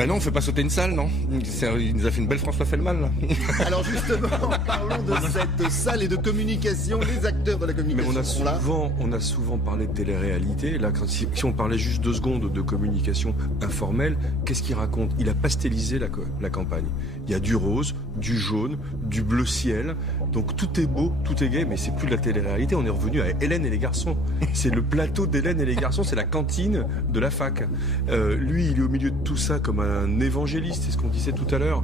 Ben non, on fait pas sauter une salle, non. Il nous a fait une belle François Fellman, là. Alors justement, parlons de cette salle et de communication. Les acteurs de la communication sont là. On a souvent parlé de télé-réalité. Là, si on parlait juste 2 secondes de communication informelle, qu'est-ce qu'il raconte? Il a pastelisé la campagne. Il y a du rose, du jaune, du bleu ciel. Donc tout est beau, tout est gai, mais c'est plus de la télé-réalité. On est revenu à Hélène et les garçons. C'est le plateau d'Hélène et les garçons, c'est la cantine de la fac. Lui, il est au milieu de tout ça comme un évangéliste, c'est ce qu'on disait tout à l'heure,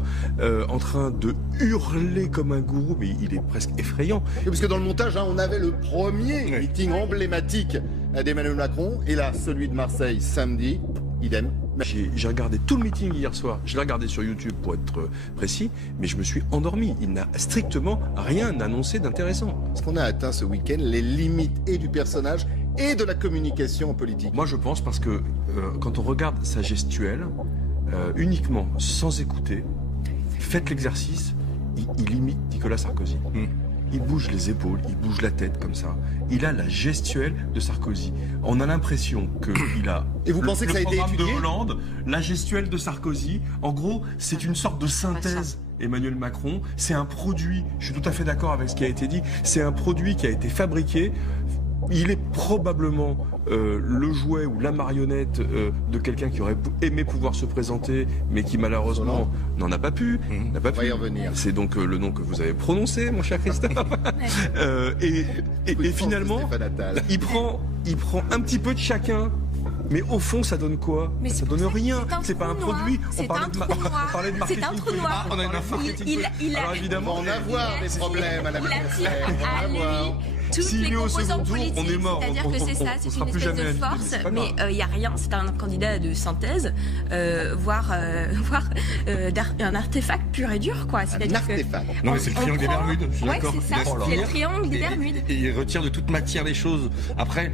en train de hurler comme un gourou, mais il est presque effrayant. Oui, parce que dans le montage, on avait le premier meeting emblématique d'Emmanuel Macron, et là, celui de Marseille samedi, idem. J'ai regardé tout le meeting hier soir, je l'ai regardé sur YouTube pour être précis, mais je me suis endormi. Il n'a strictement rien annoncé d'intéressant. Est-ce qu'on a atteint ce week-end les limites et du personnage et de la communication politique? Moi je pense parce que quand on regarde sa gestuelle, uniquement sans écouter, faites l'exercice, il imite Nicolas Sarkozy. Il bouge les épaules, il bouge la tête comme ça. Il a la gestuelle de Sarkozy. On a l'impression qu'il a... Et vous pensez que ça a été étudié ? De Hollande, la gestuelle de Sarkozy. En gros, c'est une sorte de synthèse. Emmanuel Macron, c'est un produit, je suis tout à fait d'accord avec ce qui a été dit, c'est un produit qui a été fabriqué. Il est probablement le jouet ou la marionnette de quelqu'un qui aurait aimé pouvoir se présenter, mais qui malheureusement n'en a pas pu. On va y revenir. C'est donc le nom que vous avez prononcé, mon cher Christophe. Et finalement, il prend un petit peu de chacun. Mais au fond, ça donne quoi? Ça donne rien. C'est pas un produit. On parlait de marketing. C'est un trou noir. On a une marketing. Alors évidemment, on va en avoir des problèmes à la toutes les composantes politiques, on est mort. C'est-à-dire que c'est ça, c'est une espèce de force, mais il n'y a rien, c'est un candidat de synthèse, voire un artefact pur et dur, quoi. Un artefact. Non, mais c'est le triangle des Bermudes, je suis d'accord. Ouais, c'est ça, c'est le triangle des Bermudes. Et il retire de toute matière les choses. Après,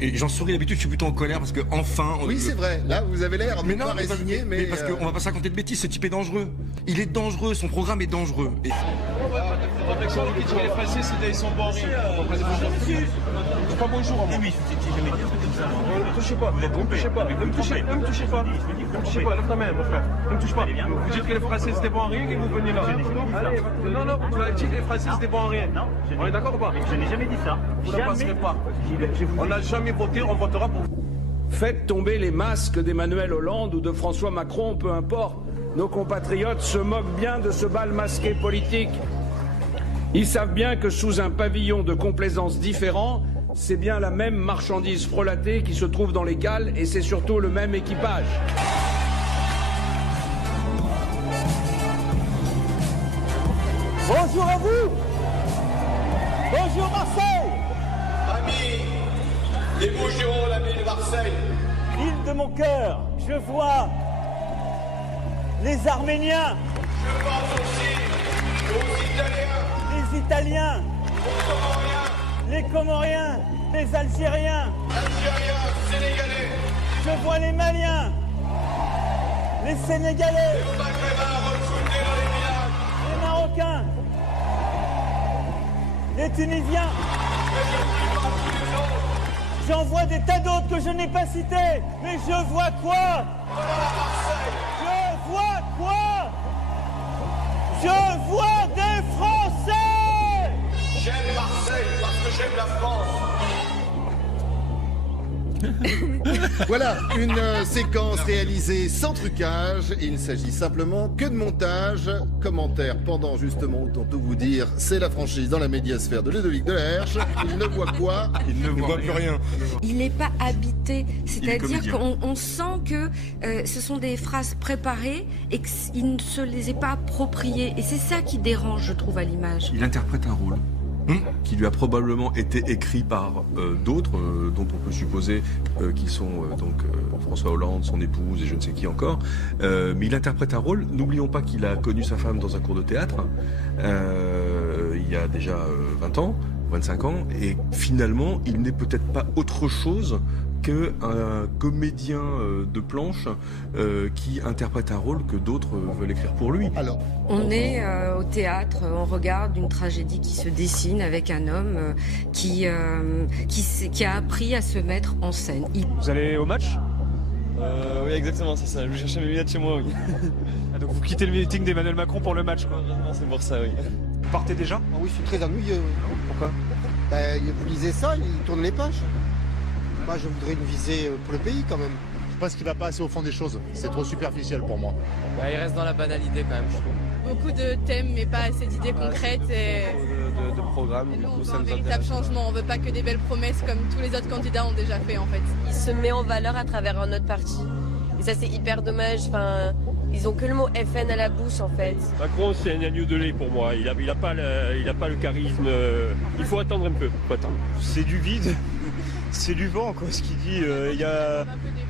et j'en souris d'habitude, je suis plutôt en colère parce que enfin. Oui, c'est vrai, là vous avez l'air de pas résigné, mais. Parce qu'on va pas se raconter de bêtises, ce type est dangereux. Il est dangereux, son programme est dangereux. Les Français, ils sont bons. Pas bonjour à moi. Oui, j'ai jamais dit comme ça. Ne me touchez pas. Ne me touchez pas. Lève ta main, mon frère. Ne me touche pas. Vous dites que les Français c'était bon en rien et vous venez là. Non, tu as dit que les Français c'était bon en rien. On est d'accord ou pas? Je n'ai jamais dit ça. Vous ne passerez pas. On n'a jamais voté, on votera pour vous. Faites tomber les masques d'Emmanuel Hollande ou de François Macron, peu importe. Nos compatriotes se moquent bien de ce bal masqué politique. Ils savent bien que sous un pavillon de complaisance différent, c'est bien la même marchandise frelatée qui se trouve dans les cales et c'est surtout le même équipage. Bonjour à vous. Bonjour Marseille. Amis des Bouches-du-Rhône, amis de Marseille. Ville de mon cœur, je vois les Arméniens. Je pense aussi aux Italiens. Les Italiens, les Comoriens, les Algériens, Sénégalais. Je vois les Maliens, les Sénégalais, Les Maghrébins recrutés dans les villages. les Marocains, les Tunisiens. J'en vois des tas d'autres que je n'ai pas cités, mais je vois quoi? Je vois quoi? Je vois des Français! J'aime Marseille parce que j'aime la France. Voilà, une séquence réalisée sans trucage. Il ne s'agit simplement que de montage. Commentaire pendant justement, autant tout vous dire, c'est la franchise dans la médiasphère de Ludovic Delerche. Il ne voit quoi? Il ne voit plus rien. Il n'est pas habité, c'est-à-dire qu'on sent que ce sont des phrases préparées et qu'il ne se les est pas appropriées. Et c'est ça qui dérange, je trouve, à l'image. Il interprète un rôle qui lui a probablement été écrit par d'autres, dont on peut supposer qu'ils sont François Hollande, son épouse et je ne sais qui encore. Mais il interprète un rôle. N'oublions pas qu'il a connu sa femme dans un cours de théâtre il y a déjà 20 ans, 25 ans, et finalement, il n'est peut-être pas autre chose qu'un comédien de planche qui interprète un rôle que d'autres veulent écrire pour lui. Alors, on est au théâtre, on regarde une tragédie qui se dessine avec un homme qui a appris à se mettre en scène. Vous allez au match? Oui, exactement, c'est ça. Je cherchais mes lunettes chez moi, oui. Ah, donc vous quittez le meeting d'Emmanuel Macron pour le match, quoi. C'est pour ça, oui. Vous partez déjà? Ah oui, je suis très ennuyeux. Pourquoi? Vous lisez ça, il tourne les pages. Moi, je voudrais une visée pour le pays, quand même. Je pense qu'il va pas assez au fond des choses. C'est trop superficiel pour moi. Il reste dans la banalité, quand même, je trouve. Beaucoup de thèmes, mais pas assez d'idées concrètes. Et de programmes. Nous, on veut un véritable changement. On veut pas que des belles promesses comme tous les autres candidats ont déjà fait, en fait. Il se met en valeur à travers un autre parti. Et ça, c'est hyper dommage. Enfin, ils ont que le mot FN à la bouche, en fait. Macron, c'est un agneau de lait pour moi. Il a pas le charisme. Il faut attendre un peu. C'est du vide. C'est du vent, quoi, ce qu'il dit.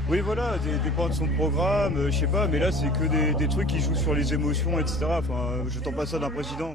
Oui, voilà, dépend de son programme, je sais pas, mais là, c'est que des trucs qui jouent sur les émotions, etc. Enfin, je t'en pas ça d'un président.